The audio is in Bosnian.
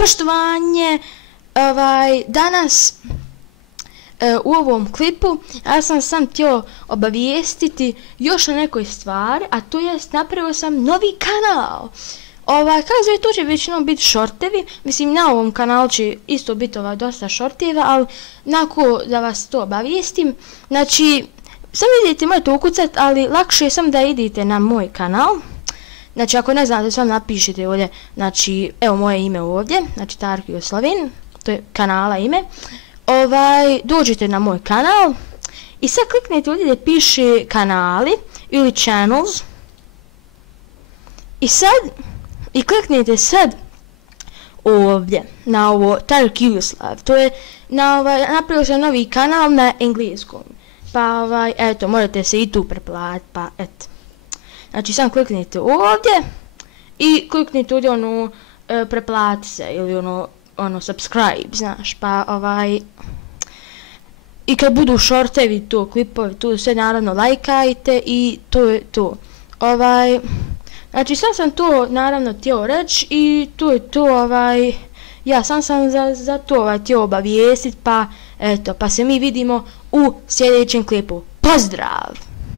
poštovanje, danas u ovom klipu ja sam htio obavijestiti još o nekoj stvari, a to jest napravio sam novi kanal. Kako to će većinom biti šortevi, mislim na ovom kanalu će isto biti dosta šorteva, ali nakon da vas to obavijestim, znači sam idete možete ukucat, ali lakše je sam da idete na moj kanal. Znači ako ne znate, sam napišite ovdje, znači evo moje ime ovdje, znači Tarko Jugoslavin, to je kanala ime. Dođete na moj kanal i sad kliknete ovdje gdje piše kanali ili channels i kliknete sad ovdje na ovo Tarko Jugoslav, to je napravio sam novi kanal na engleskom, pa eto možete se i tu preplatiti, pa eto. Znači sam kliknite ovdje i kliknite ovdje preplati se ili ono subscribe, znaš, pa i kad budu šortevi to, klipovi, to sve naravno lajkajte i to je to. Znači sam to naravno htio reći i to je to, ja sam za to htio obavijestiti, pa eto, pa se mi vidimo u sljedećem klipu. Pozdrav!